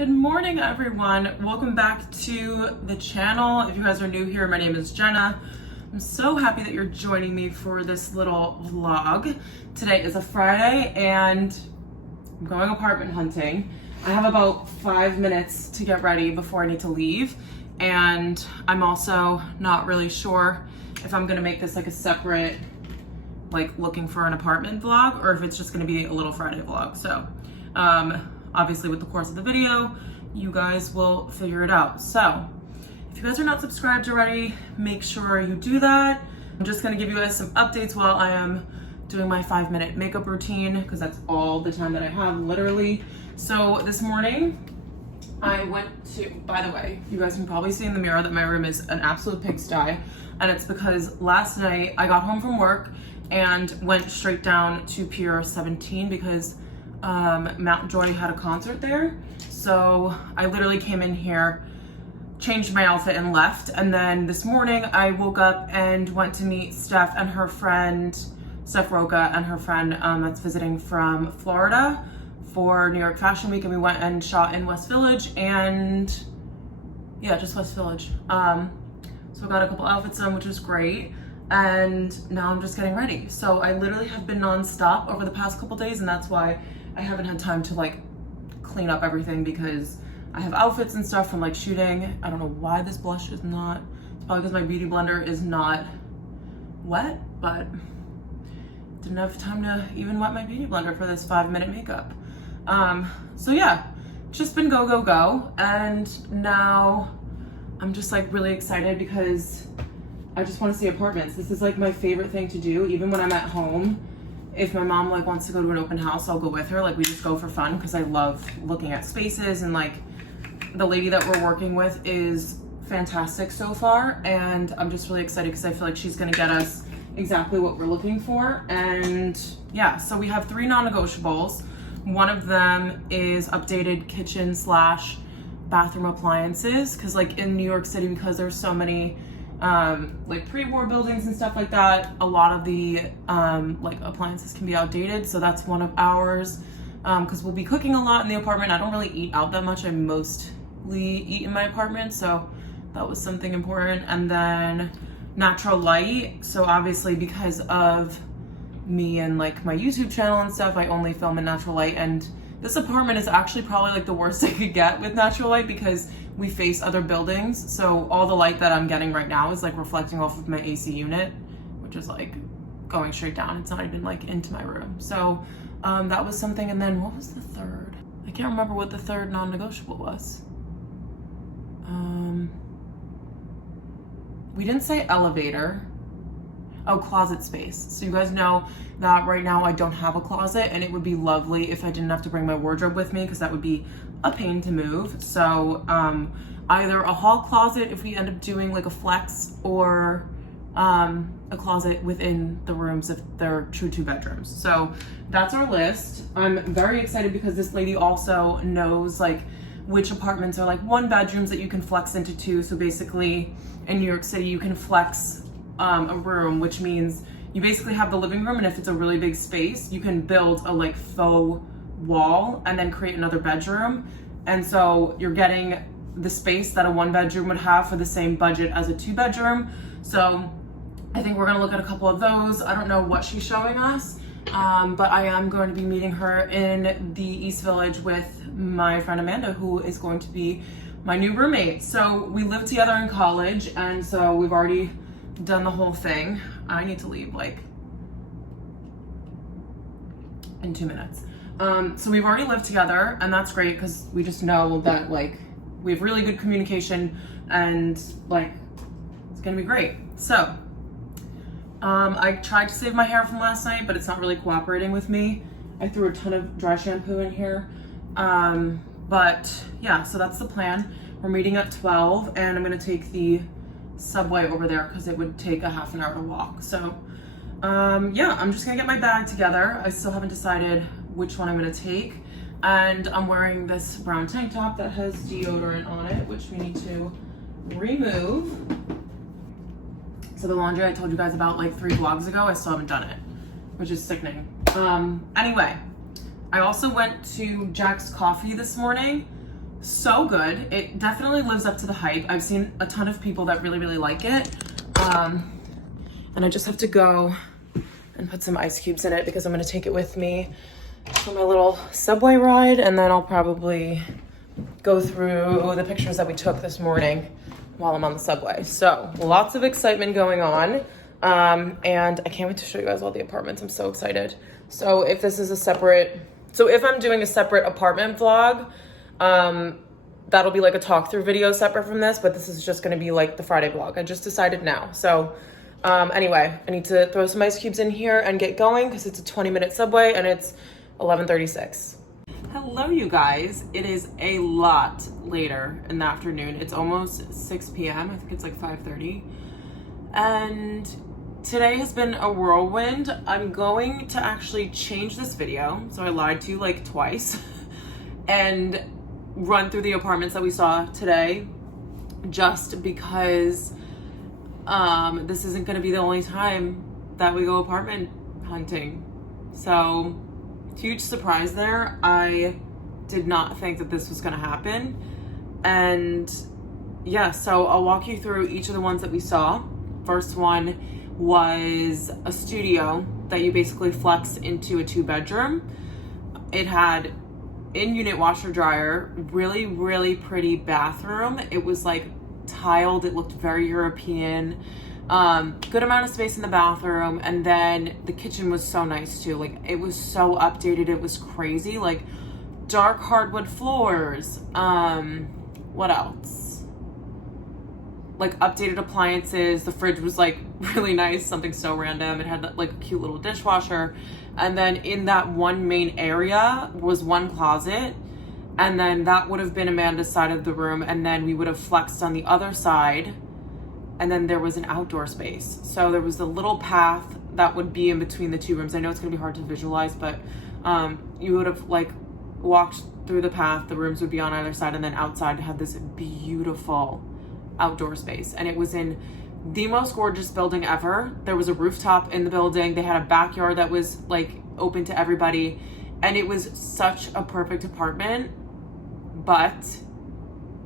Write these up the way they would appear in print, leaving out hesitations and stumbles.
Good morning, everyone. Welcome back to the channel. If you guys are new here, my name is Jenna. I'm so happy that you're joining me for this little vlog. Today is a Friday and I'm going apartment hunting. I have about 5 minutes to get ready before I need to leave. And I'm also not really sure if I'm gonna make this like a separate, like looking for an apartment vlog, or if it's just gonna be a little Friday vlog. So, obviously with the course of the video, you guys will figure it out. So if you guys are not subscribed already, make sure you do that. I'm just gonna give you guys some updates while I am doing my 5-minute makeup routine, because that's all the time that I have, literally. So this morning, I went to, by the way, you guys can probably see in the mirror that my room is an absolute pigsty, and it's because last night I got home from work and went straight down to Pier 17 because Mount Joy had a concert there. So I literally came in here, changed my outfit and left. And then this morning I woke up and went to meet Steph and her friend, Steph Roca and her friend that's visiting from Florida for New York Fashion Week. And we went and shot in West Village and yeah, just West Village. So I got a couple outfits on, which was great. And now I'm just getting ready. So I literally have been nonstop over the past couple days, and that's why I haven't had time to like clean up everything, because I have outfits and stuff from like shooting. I don't know why this blush is not, it's probably because my beauty blender is not wet, but didn't have time to even wet my beauty blender for this 5-minute makeup. So yeah, just been go, go, go. And now I'm just like really excited because I just want to see apartments. This is like my favorite thing to do, even when I'm at home. If my mom like wants to go to an open house, I'll go with her. Like we just go for fun because I love looking at spaces, and like the lady that we're working with is fantastic so far, and I'm just really excited because I feel like she's gonna get us exactly what we're looking for. And yeah, so we have 3 non-negotiables. One of them is updated kitchen / bathroom appliances, because like in New York City, because there's so many like pre-war buildings and stuff like that, a lot of the like appliances can be outdated. So that's one of ours, because we'll be cooking a lot in the apartment. I don't really eat out that much. I mostly eat in my apartment, so that was something important. And then natural light. So obviously because of me and like my YouTube channel and stuff, I only film in natural light, and this apartment is actually probably like the worst I could get with natural light because we face other buildings. So all the light that I'm getting right now is like reflecting off of my AC unit, which is like going straight down. It's not even like into my room. So that was something. And then what was the third? I can't remember what the third non-negotiable was. We didn't say elevator. Oh, closet space. So you guys know that right now I don't have a closet, and it would be lovely if I didn't have to bring my wardrobe with me, because that would be a pain to move. So either a hall closet if we end up doing like a flex, or a closet within the rooms if they're true 2 bedrooms. So that's our list. I'm very excited because this lady also knows like which apartments are like 1 bedrooms that you can flex into 2. So basically in New York City you can flex a room, which means you basically have the living room, and if it's a really big space, you can build a like faux wall and then create another bedroom. And so you're getting the space that a 1 bedroom would have for the same budget as a 2 bedroom. So I think we're gonna look at a couple of those. I don't know what she's showing us, but I am going to be meeting her in the East Village with my friend Amanda, who is going to be my new roommate. So we lived together in college, and so we've already done the whole thing. I need to leave like in 2 minutes. So we've already lived together, and that's great because we just know that like we have really good communication, and like it's gonna be great. So I tried to save my hair from last night, but it's not really cooperating with me. I threw a ton of dry shampoo in here. But yeah, so that's the plan. We're meeting at 12, and I'm gonna take the subway over there because it would take a half an hour to walk. So yeah, I'm just gonna get my bag together. I still haven't decided which one I'm gonna take, and I'm wearing this brown tank top that has deodorant on it, which we need to remove. So the laundry I told you guys about like 3 vlogs ago, I still haven't done it, which is sickening. Anyway, I also went to Jack's Coffee this morning so good. It definitely lives up to the hype. I've seen a ton of people that really like it. And I just have to go and put some ice cubes in it because I'm gonna take it with me for my little subway ride, and then I'll probably go through the pictures that we took this morning while I'm on the subway. So lots of excitement going on. And I can't wait to show you guys all the apartments. I'm so excited. So if I'm doing a separate apartment vlog, that'll be like a talk through video separate from this, but this is just gonna be like the Friday vlog. I just decided now. So anyway, I need to throw some ice cubes in here and get going because it's a 20-minute subway and it's 11:36. Hello, you guys. It is a lot later in the afternoon. It's almost 6 p.m. I think it's like 5:30. And today has been a whirlwind. I'm going to actually change this video. So I lied to you like twice and run through the apartments that we saw today just because this isn't going to be the only time that we go apartment hunting. So huge surprise there. I did not think that this was going to happen. And yeah, so I'll walk you through each of the ones that we saw. First one was a studio that you basically flex into a 2-bedroom. It had in-unit washer dryer, really pretty bathroom. It was like tiled. It looked very European. Good amount of space in the bathroom, and then the kitchen was so nice too. Like it was so updated. It was crazy. Like dark hardwood floors. What else? Like updated appliances. The fridge was like really nice. Something so random. It had like a cute little dishwasher. And then in that one main area was one closet. And then that would have been Amanda's side of the room. And then we would have flexed on the other side. And then there was an outdoor space. So there was a little path that would be in between the two rooms. I know it's gonna be hard to visualize, but you would have like walked through the path. The rooms would be on either side, and then outside had this beautiful outdoor space. And it was in the most gorgeous building ever. There was a rooftop in the building. They had a backyard that was like open to everybody. And it was such a perfect apartment, but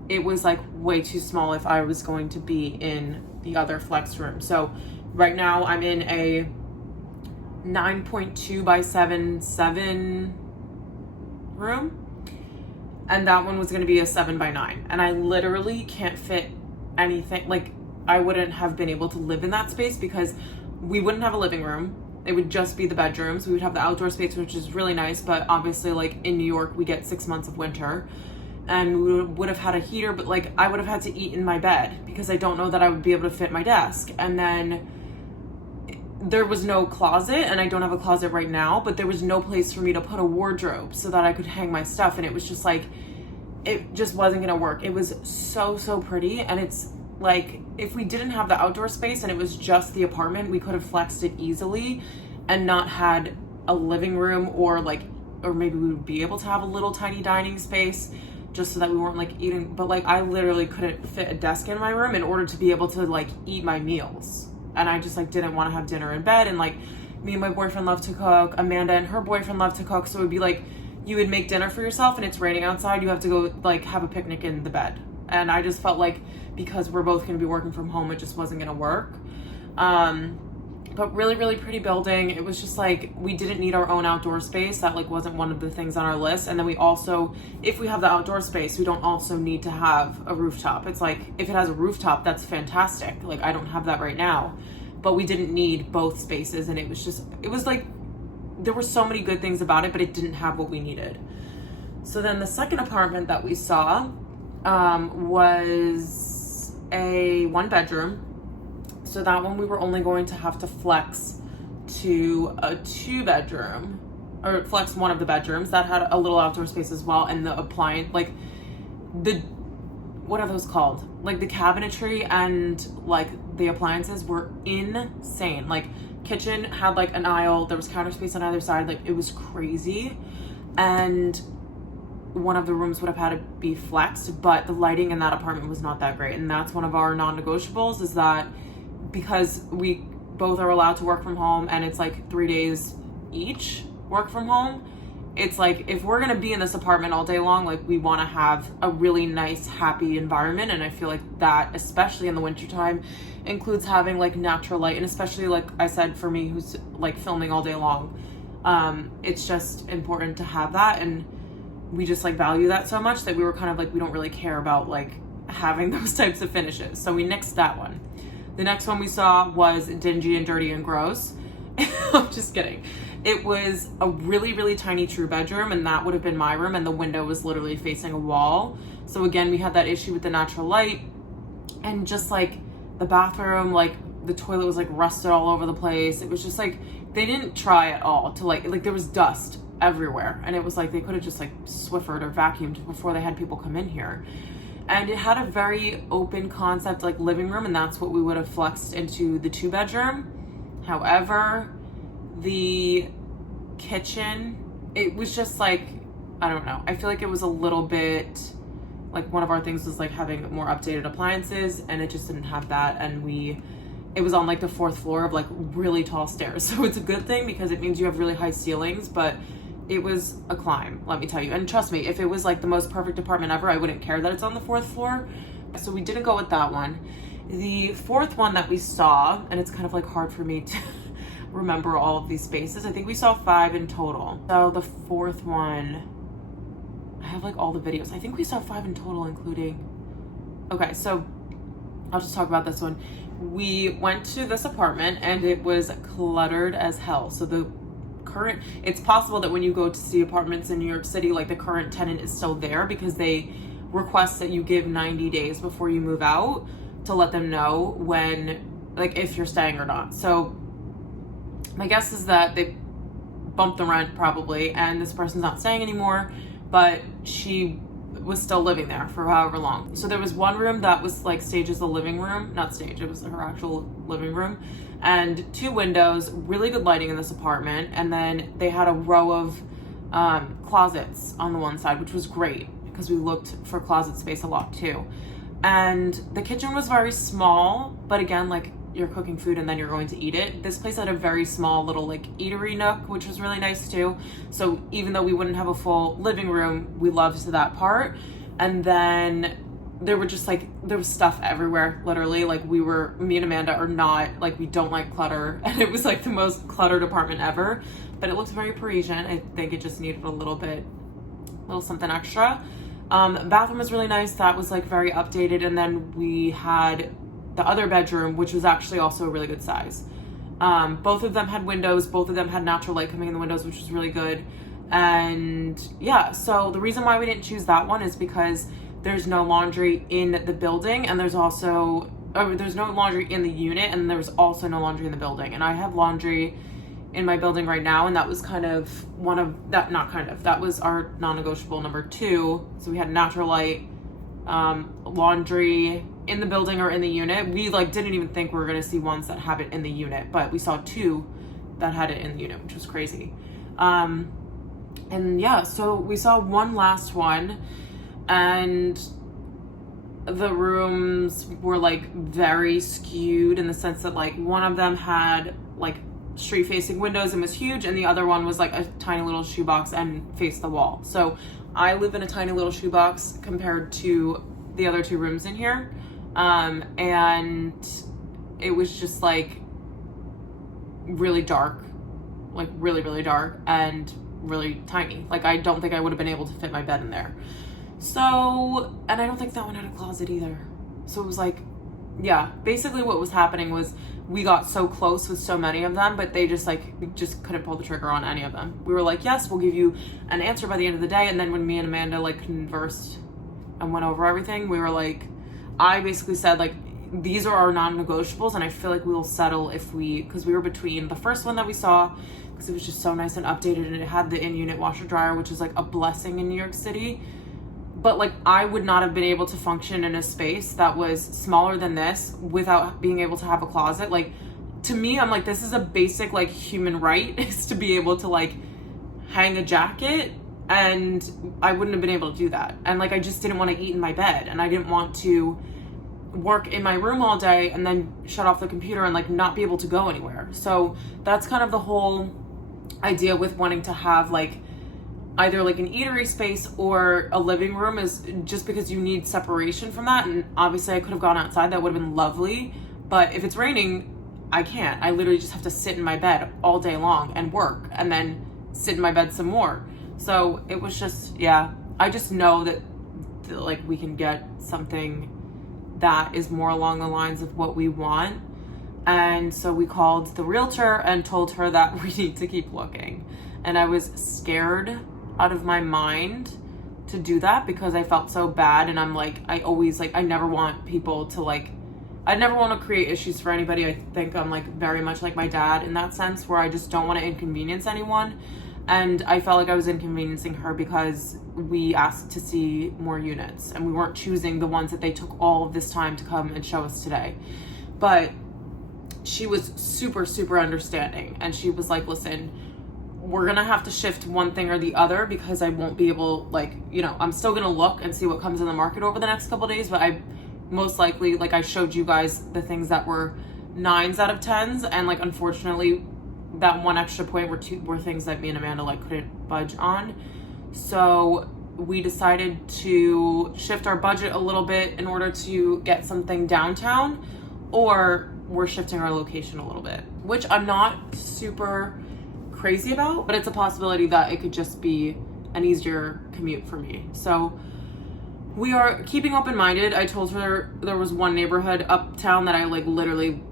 it was like way too small if I was going to be in the other flex room. So right now I'm in a 9.2 by 7.7 room. And that one was gonna be a 7 by 9. And I literally can't fit anything. Like I wouldn't have been able to live in that space because we wouldn't have a living room. It would just be the bedrooms. We would have the outdoor space, which is really nice. But obviously like in New York, we get 6 months of winter. And we would have had a heater, but like I would have had to eat in my bed because I don't know that I would be able to fit my desk. And then there was no closet, and I don't have a closet right now, but there was no place for me to put a wardrobe so that I could hang my stuff. And it was just like, it just wasn't gonna work. It was so pretty. And it's like, if we didn't have the outdoor space and it was just the apartment, we could have flexed it easily and not had a living room, or maybe we would be able to have a little tiny dining space just so that we weren't like eating. But like I literally couldn't fit a desk in my room in order to be able to like eat my meals. And I just like didn't want to have dinner in bed. And like me and my boyfriend love to cook. Amanda and her boyfriend love to cook. So it would be like, you would make dinner for yourself and it's raining outside. You have to go like have a picnic in the bed. And I just felt like because we're both going to be working from home, it just wasn't going to work. But really pretty building. It was just like, we didn't need our own outdoor space. That like wasn't one of the things on our list. And then we also, if we have the outdoor space, we don't also need to have a rooftop. It's like, if it has a rooftop, that's fantastic. Like I don't have that right now, but we didn't need both spaces. And it was like, there were so many good things about it, but it didn't have what we needed. So then the second apartment that we saw was a 1-bedroom. So that one we were only going to have to flex to a 2-bedroom, or flex one of the bedrooms that had a little outdoor space as well. And the appliance, like what are those called? Like the cabinetry and like the appliances were insane. Like kitchen had like an aisle, there was counter space on either side. Like it was crazy. And one of the rooms would have had to be flexed, but the lighting in that apartment was not that great. And that's one of our non-negotiables, is that because we both are allowed to work from home and it's like 3 days each work from home, it's like, if we're gonna be in this apartment all day long, like we want to have a really nice, happy environment. And I feel like that, especially in the wintertime, includes having like natural light. And especially, like I said, for me, who's like filming all day long, it's just important to have that. And we just like value that so much that we were kind of like, we don't really care about like having those types of finishes. So we nixed that one. The next one we saw was dingy and dirty and gross. I'm just kidding. It was a really, really tiny true bedroom, and that would have been my room, and the window was literally facing a wall. So again, we had that issue with the natural light, and just like the bathroom, like the toilet was like rusted all over the place. It was just like, they didn't try at all to like there was dust everywhere, and it was like they could have just like Swiffered or vacuumed before they had people come in here. And it had a very open concept like living room, and that's what we would have flexed into the 2-bedroom. However, the kitchen, it was just like, I don't know, I feel like it was a little bit like, one of our things was like having more updated appliances, and it just didn't have that. And it was on like the 4th floor of like really tall stairs, so it's a good thing because it means you have really high ceilings, but it was a climb, let me tell you. And trust me, if it was like the most perfect apartment ever, I wouldn't care that it's on the 4th floor. So we didn't go with that one. The 4th one that we saw, and it's kind of like hard for me to remember all of these spaces. I think we saw 5 in total. So the 4th one, I have like all the videos. I think we saw 5 in total, including, okay, so I'll just talk about this one. We went to this apartment and it was cluttered as hell. So the current, it's possible that when you go to see apartments in New York City, like the current tenant is still there because they request that you give 90 days before you move out to let them know when, like, if you're staying or not. So my guess is that they bumped the rent probably, and this person's not staying anymore, but she was still living there for however long. So there was one room that was like staged as a living room, not stage, it was her actual living room, and 2 windows, really good lighting in this apartment. And then they had a row of closets on the one side, which was great because we looked for closet space a lot too. And the kitchen was very small, but again, like, you're cooking food and then you're going to eat it. This place had a very small little like eatery nook, which was really nice too. So even though we wouldn't have a full living room, we loved that part. And then there were just like, there was stuff everywhere, literally. Like, me and Amanda are not, like, we don't like clutter. And it was like the most cluttered apartment ever, but it looks very Parisian. I think it just needed a little something extra. Bathroom was really nice. That was like very updated. And then we had the other bedroom, which was actually also a really good size. Both of them had windows, both of them had natural light coming in the windows, which was really good. And yeah, so the reason why we didn't choose that one is because there's no laundry in the building, and there's no laundry in the unit, and there's also no laundry in the building. And I have laundry in my building right now, and that was kind of that was our non-negotiable number 2. So we had natural light, laundry in the building or in the unit. We like didn't even think we were going to see ones that have it in the unit, but we saw 2 that had it in the unit, which was crazy. And yeah, so we saw one last one, and the rooms were like very skewed in the sense that like one of them had like street facing windows and was huge, and the other one was like a tiny little shoebox and faced the wall. So I live in a tiny little shoebox compared to the other 2 rooms in here. And it was just like really dark, like really, really dark and really tiny. Like, I don't think I would have been able to fit my bed in there. So, and I don't think that one had a closet either. So it was like, yeah, basically what was happening was we got so close with so many of them, but they just like, we just couldn't pull the trigger on any of them. We were like, yes, we'll give you an answer by the end of the day. And then when me and Amanda like conversed and went over everything, we were like, I basically said like, these are our non-negotiables, and I feel like we will settle because we were between the first one that we saw, because it was just so nice and updated, and it had the in-unit washer dryer, which is like a blessing in New York City. But like, I would not have been able to function in a space that was smaller than this without being able to have a closet. Like, to me, I'm like, this is a basic like human right, is to be able to like hang a jacket, and I wouldn't have been able to do that. And like, I just didn't want to eat in my bed, and I didn't want to work in my room all day and then shut off the computer and like not be able to go anywhere. So that's kind of the whole idea with wanting to have like either like an eatery space or a living room, is just because you need separation from that. And obviously I could have gone outside, that would have been lovely, but if it's raining, I can't. I literally just have to sit in my bed all day long and work and then sit in my bed some more. So it was just, yeah, I just know that like we can get something that is more along the lines of what we want. And so we called the realtor and told her that we need to keep looking. And I was scared out of my mind to do that because I felt so bad. And I'm like, I always like, I never want people to like, I never want to create issues for anybody. I think I'm like very much like my dad in that sense, where I just don't want to inconvenience anyone. And I felt like I was inconveniencing her because we asked to see more units and we weren't choosing the ones that they took all of this time to come and show us today. But she was super, super understanding. And she was like, listen, we're gonna have to shift one thing or the other because I won't be able, like, you know, I'm still gonna look and see what comes in the market over the next couple of days, but I most likely, like I showed you guys the things that were 9s out of 10s, and like unfortunately that one extra point were things that me and Amanda like couldn't budge on. So we decided to shift our budget a little bit in order to get something downtown, or we're shifting our location a little bit, which I'm not super crazy about, but it's a possibility that it could just be an easier commute for me. So we are keeping open-minded. I told her there was one neighborhood uptown that I like literally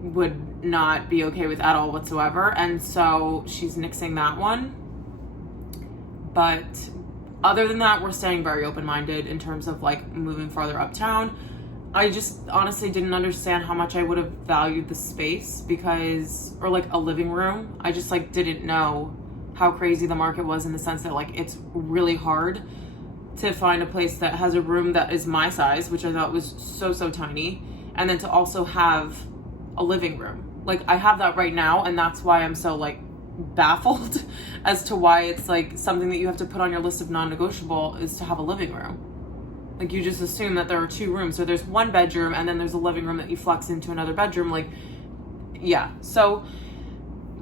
would not be okay with at all whatsoever, and so she's nixing that one. But other than that, we're staying very open-minded in terms of like moving farther uptown. I just honestly didn't understand how much I would have valued the space because, or like a living room. I just like didn't know how crazy the market was, in the sense that like it's really hard to find a place that has a room that is my size, which I thought was so tiny, and then to also have a living room. Like I have that right now, and that's why I'm so like baffled as to why it's like something that you have to put on your list of non-negotiable is to have a living room. Like you just assume that there are 2 rooms, so there's 1 bedroom and then there's a living room that you flex into another bedroom. Like, yeah. So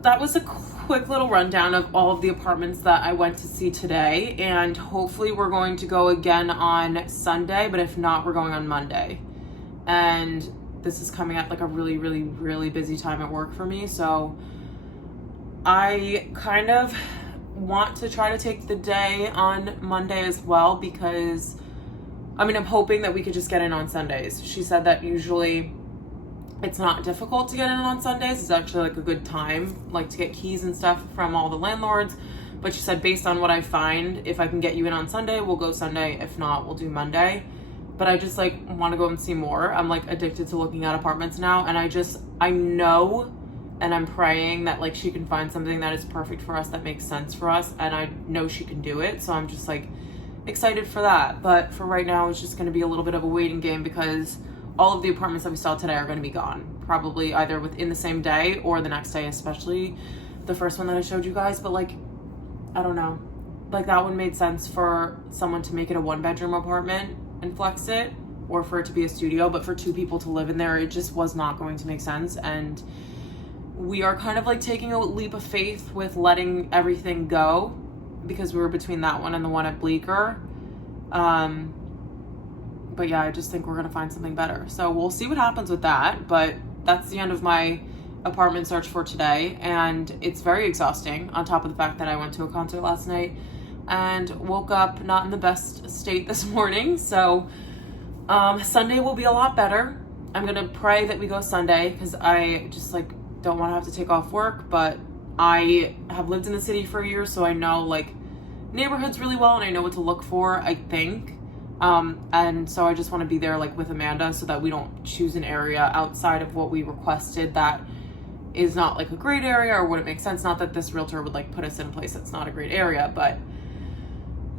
that was a quick little rundown of all of the apartments that I went to see today, and hopefully we're going to go again on Sunday, but if not, we're going on Monday. And this is coming at like a really busy time at work for me, so I kind of want to try to take the day on Monday as well, because I mean, I'm hoping that we could just get in on Sundays. She said that usually it's not difficult to get in on Sundays. It's actually like a good time, like to get keys and stuff from all the landlords. But she said, based on what I find, if I can get you in on Sunday, we'll go Sunday. If not, we'll do Monday. But I just like want to go and see more. I'm like addicted to looking at apartments now. And I know, and I'm praying that like she can find something that is perfect for us, that makes sense for us. And I know she can do it. So I'm just like excited for that. But for right now, it's just going to be a little bit of a waiting game, because all of the apartments that we saw today are going to be gone, probably either within the same day or the next day, especially the first one that I showed you guys. But like, I don't know, like that one made sense for someone to make it a 1-bedroom apartment and flex it, or for it to be a studio, but for 2 people to live in there, it just was not going to make sense. And we are kind of like taking a leap of faith with letting everything go, because we were between that one and the one at Bleecker. But yeah, I just think we're gonna find something better. So we'll see what happens with that. But that's the end of my apartment search for today, and it's very exhausting, on top of the fact that I went to a concert last night and woke up not in the best state this morning. So Sunday will be a lot better. I'm gonna pray that we go Sunday, because I just like don't want to have to take off work, but I have lived in the city for a year, so I know like neighborhoods really well, and I know what to look for, I think. And so I just want to be there like with Amanda, so that we don't choose an area outside of what we requested that is not like a great area, or wouldn't make sense. Not that this realtor would like put us in a place that's not a great area, but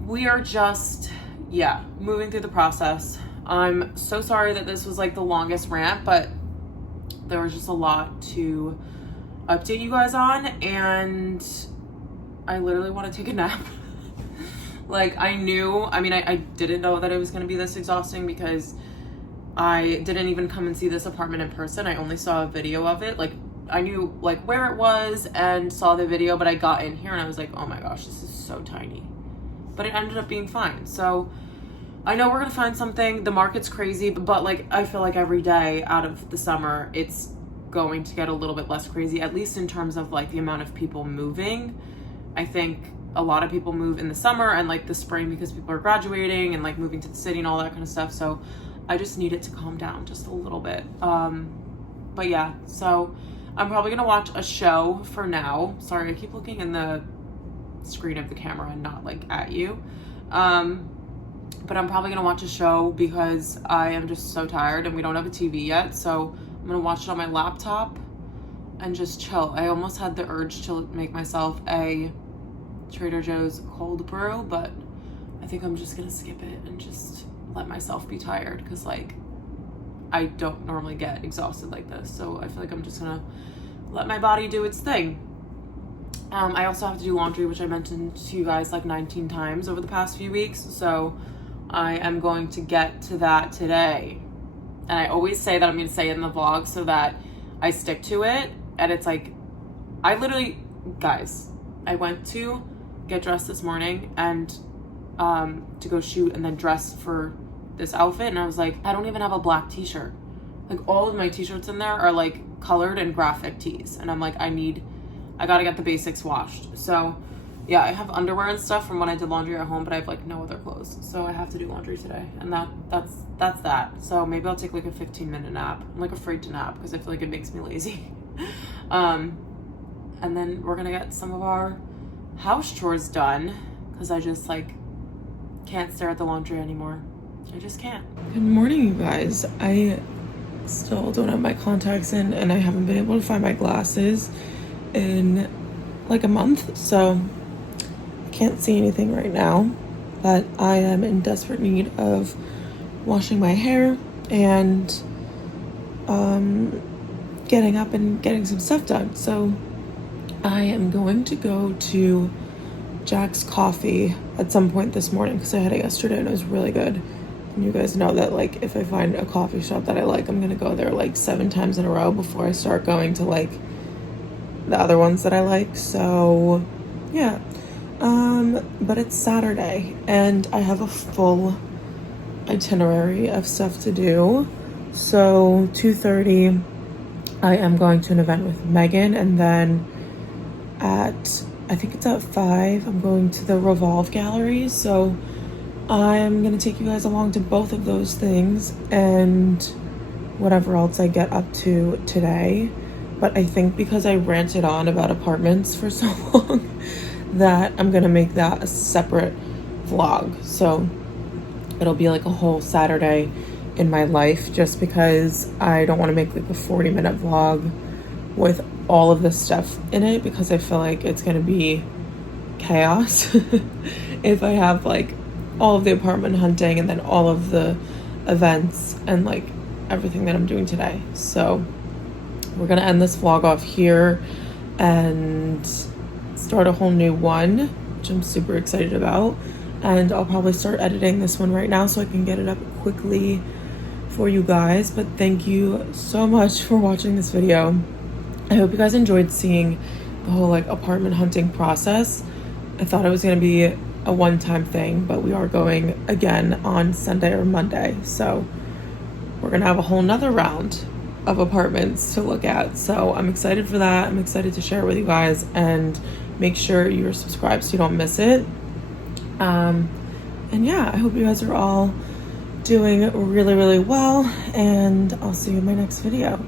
we are just, yeah, moving through the process. I'm so sorry that this was like the longest rant, but there was just a lot to update you guys on, and I literally want to take a nap. Like I didn't know that it was going to be this exhausting, because I didn't even come and see this apartment in person. I only saw a video of it like I knew like where it was and saw the video, but I got in here and I was like, oh my gosh, this is so tiny. But it ended up being fine. So I know we're gonna find something. The market's crazy, but like I feel like every day out of the summer, it's going to get a little bit less crazy, at least in terms of like the amount of people moving. I think a lot of people move in the summer and like the spring because people are graduating and like moving to the city and all that kind of stuff. So I just need it to calm down just a little bit. But yeah, so I'm probably gonna watch a show for now. Sorry, I keep looking in the screen of the camera and not like at you. But I'm probably gonna watch a show because I am just so tired and we don't have a TV yet. So I'm gonna watch it on my laptop and just chill. I almost had the urge to make myself a Trader Joe's cold brew, but I think I'm just gonna skip it and just let myself be tired because like I don't normally get exhausted like this. So I feel like I'm just gonna let my body do its thing. I also have to do laundry, which I mentioned to you guys like 19 times over the past few weeks. So I am going to get to that today. And I always say that I'm going to say it in the vlog so that I stick to it. And it's like, I literally, guys, I went to get dressed this morning and to go shoot and then dress for this outfit. And I was like, I don't even have a black t-shirt. Like all of my t-shirts in there are like colored and graphic tees. And I'm like, I gotta get the basics washed. So yeah, I have underwear and stuff from when I did laundry at home, but I have like no other clothes. So I have to do laundry today. And that's that. So maybe I'll take like a 15-minute nap. I'm like afraid to nap because I feel like it makes me lazy. And then we're gonna get some of our house chores done because I just like can't stare at the laundry anymore. I just can't. Good morning, you guys. I still don't have my contacts in and I haven't been able to find my glasses in like a month, so I can't see anything right now, but I am in desperate need of washing my hair and getting up and getting some stuff done. So I am going to go to Jack's Coffee at some point this morning because I had it yesterday and it was really good. And you guys know that like if I find a coffee shop that I like, I'm gonna go there like 7 times in a row before I start going to like the other ones that I like. So yeah, but it's Saturday and I have a full itinerary of stuff to do. So 2:30 I am going to an event with Megan, and then at I think it's at 5 I'm going to the Revolve Gallery. So I'm gonna take you guys along to both of those things and whatever else I get up to today. But I think because I ranted on about apartments for so long that I'm gonna make that a separate vlog. So it'll be like a whole Saturday in my life, just because I don't want to make like a 40-minute vlog with all of this stuff in it, because I feel like it's gonna be chaos if I have like all of the apartment hunting and then all of the events and like everything that I'm doing today. So we're gonna end this vlog off here and start a whole new one, which I'm super excited about. And I'll probably start editing this one right now so I can get it up quickly for you guys. But thank you so much for watching this video. I hope you guys enjoyed seeing the whole like apartment hunting process. I thought it was gonna be a one-time thing, but we are going again on Sunday or Monday. So we're gonna have a whole nother round of apartments to look at. So I'm excited for that. I'm excited to share it with you guys, and make sure you're subscribed so you don't miss it. And yeah, I hope you guys are all doing really, really well, and I'll see you in my next video.